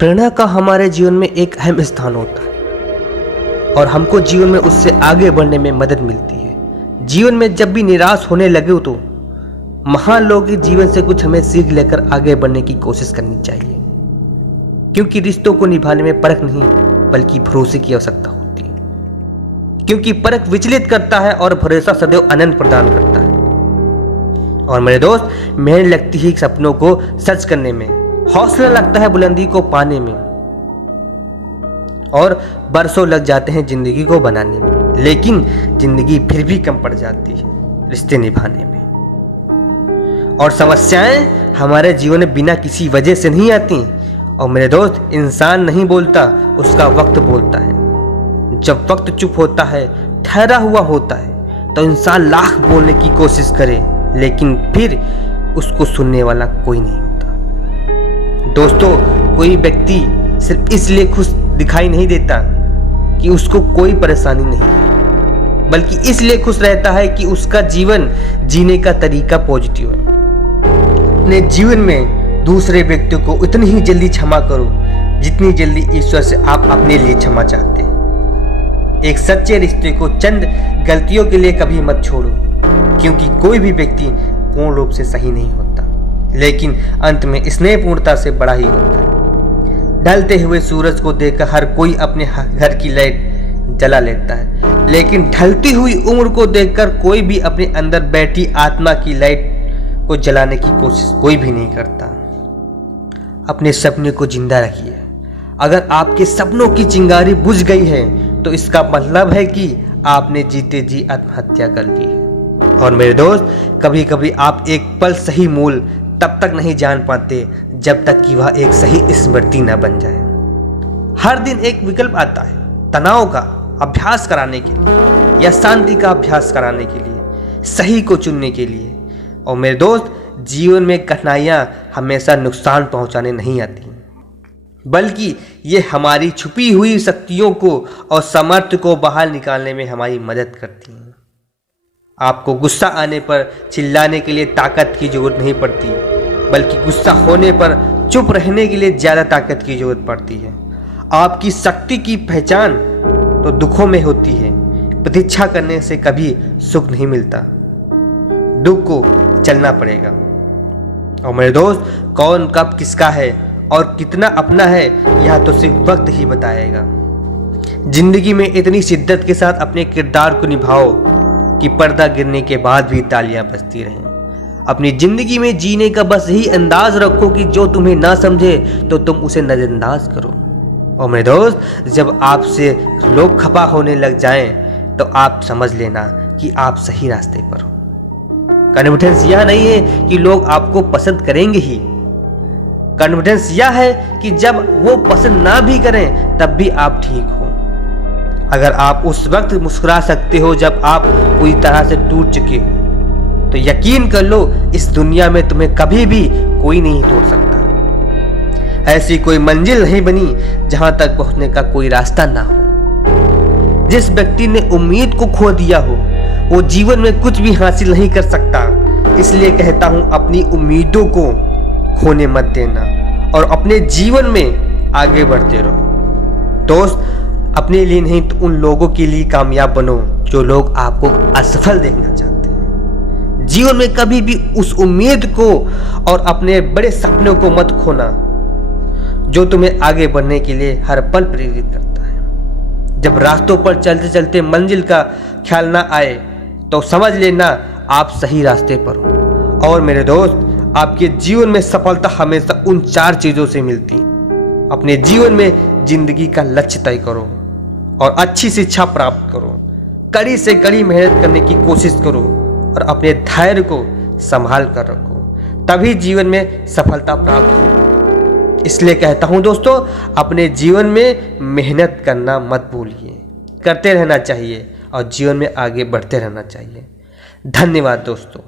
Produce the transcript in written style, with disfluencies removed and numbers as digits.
प्रेरणा का हमारे जीवन में एक अहम स्थान होता है और हमको जीवन में उससे आगे बढ़ने में मदद मिलती है। जीवन में जब भी निराश होने लगे तो महान लोगों के जीवन से कुछ हमें सीख लेकर आगे बढ़ने की कोशिश करनी चाहिए, क्योंकि रिश्तों को निभाने में परख नहीं बल्कि भरोसे की आवश्यकता होती है, क्योंकि परख विचलित करता है और भरोसा सदैव आनंद प्रदान करता है। और मेरे दोस्त, मेहनत लगती है सपनों को सच करने में, हौसला लगता है बुलंदी को पाने में, और बरसों लग जाते हैं जिंदगी को बनाने में, लेकिन जिंदगी फिर भी कम पड़ जाती है रिश्ते निभाने में। और समस्याएं हमारे जीवन में बिना किसी वजह से नहीं आती। और मेरे दोस्त, इंसान नहीं बोलता, उसका वक्त बोलता है। जब वक्त चुप होता है, ठहरा हुआ होता है, तो इंसान लाख बोलने की कोशिश करे, लेकिन फिर उसको सुनने वाला कोई नहीं होता। दोस्तों, कोई व्यक्ति सिर्फ इसलिए खुश दिखाई नहीं देता कि उसको कोई परेशानी नहीं है, बल्कि इसलिए खुश रहता है कि उसका जीवन जीने का तरीका पॉजिटिव है। अपने जीवन में दूसरे व्यक्तियों को उतनी ही जल्दी क्षमा करो जितनी जल्दी ईश्वर से आप अपने लिए क्षमा चाहते हैं। एक सच्चे रिश्ते को चंद गलतियों के लिए कभी मत छोड़ो, क्योंकि कोई भी व्यक्ति पूर्ण रूप से सही नहीं होता, लेकिन अंत में स्नेहपूर्णता से बड़ा ही होता है। ढलते हुए सूरज को देखकर हर कोई अपने घर की लाइट जला लेता है, लेकिन ढलती हुई उम्र को देखकर कोई भी अपने अंदर बैठी आत्मा की लाइट को जलाने की कोशिश कोई भी नहीं करता। अपने सपने को जिंदा रखिए। अगर आपके सपनों की चिंगारी बुझ गई है तो इसका मतलब है कि आपने जीते जी आत्महत्या कर ली है। और मेरे दोस्त, कभी कभी आप एक पल सही मूल तब तक नहीं जान पाते जब तक कि वह एक सही स्मृति न बन जाए। हर दिन एक विकल्प आता है, तनाव का अभ्यास कराने के लिए या शांति का अभ्यास कराने के लिए, सही को चुनने के लिए। और मेरे दोस्त, जीवन में कठिनाइयां हमेशा नुकसान पहुंचाने नहीं आती, बल्कि ये हमारी छुपी हुई शक्तियों को और सामर्थ्य को बाहर निकालने में हमारी मदद करती हैं। आपको गुस्सा आने पर चिल्लाने के लिए ताकत की जरूरत नहीं पड़ती, बल्कि गुस्सा होने पर चुप रहने के लिए ज्यादा ताकत की जरूरत पड़ती है। आपकी शक्ति की पहचान तो दुखों में होती है। प्रतीक्षा करने से कभी सुख नहीं मिलता, दुख को चलना पड़ेगा। और मेरे दोस्त, कौन कब किसका है और कितना अपना है, यह तो सिर्फ वक्त ही बताएगा। जिंदगी में इतनी शिद्दत के साथ अपने किरदार को निभाओ कि पर्दा गिरने के बाद भी तालियां बजती रहें। अपनी जिंदगी में जीने का बस यही अंदाज रखो कि जो तुम्हें ना समझे तो तुम उसे नजरअंदाज करो। और मेरे दोस्त, जब आपसे लोग खफा होने लग जाएं तो आप समझ लेना कि आप सही रास्ते पर हो। कॉन्फिडेंस यह नहीं है कि लोग आपको पसंद करेंगे ही, कॉन्फिडेंस यह है कि जब वो पसंद ना भी करें तब भी आप ठीक हो। अगर आप उस वक्त मुस्कुरा सकते हो जब आप पूरी तरह से टूट चुके हो, तो यकीन कर लो इस दुनिया में तुम्हें कभी भी कोई नहीं तोड़ सकता। ऐसी कोई मंजिल नहीं बनी जहां तक पहुंचने का कोई रास्ता ना हो। जिस व्यक्ति ने उम्मीद को खो दिया हो वो जीवन में कुछ भी हासिल नहीं कर सकता। इसलिए कहता हूं, अपनी उम्मीदों को खोने मत देना और अपने जीवन में आगे बढ़ते रहो। दोस्त, अपने लिए नहीं तो उन लोगों के लिए कामयाब बनो जो लोग आपको असफल देखना चाहते हैं। जीवन में कभी भी उस उम्मीद को और अपने बड़े सपनों को मत खोना जो तुम्हें आगे बढ़ने के लिए हर पल प्रेरित करता है। जब रास्तों पर चलते चलते मंजिल का ख्याल ना आए तो समझ लेना आप सही रास्ते पर हो। और मेरे दोस्त, आपके जीवन में सफलता हमेशा उन 4 चीजों से मिलती है। अपने जीवन में जिंदगी का लक्ष्य तय करो और अच्छी शिक्षा प्राप्त करो, कड़ी से कड़ी मेहनत करने की कोशिश करो और अपने धैर्य को संभाल कर रखो, तभी जीवन में सफलता प्राप्त हो। इसलिए कहता हूं दोस्तों, अपने जीवन में मेहनत करना मत भूलिए, करते रहना चाहिए और जीवन में आगे बढ़ते रहना चाहिए। धन्यवाद दोस्तों।